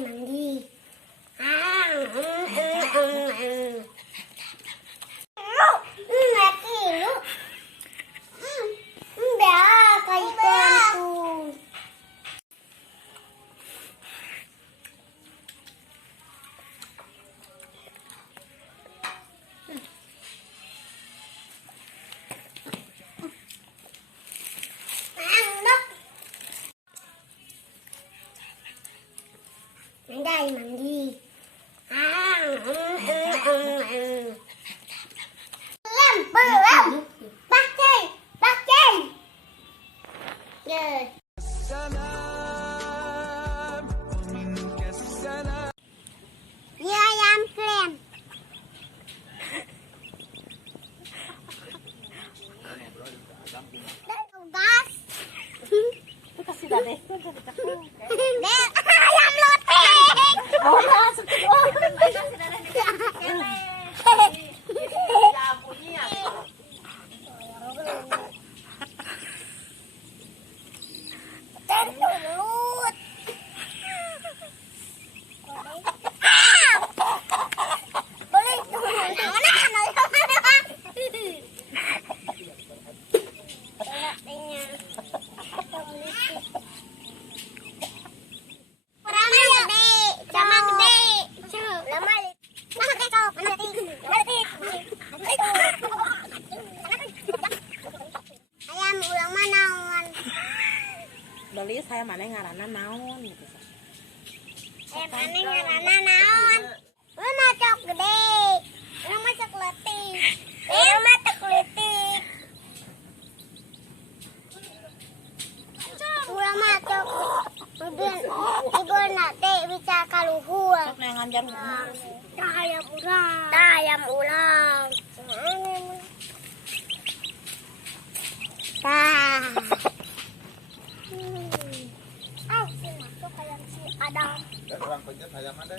mandi. Đây mandi. Làm bắt chơi. Yeah. Yeah, I'm playing. Gas. Kasih dah deh. Ayam loteng. Bola sekolah. Beli saya mana ngaranna naon gitu. Mana ngaranna naon? Mana cok gede. Nama cok letik. Nama cok letik. Ulah mah cok. Ibu nate bisa kaluhur. Sok nganjar. Ayam ulang. Si masuk ayam si Adam. Orang pencet ayam ada.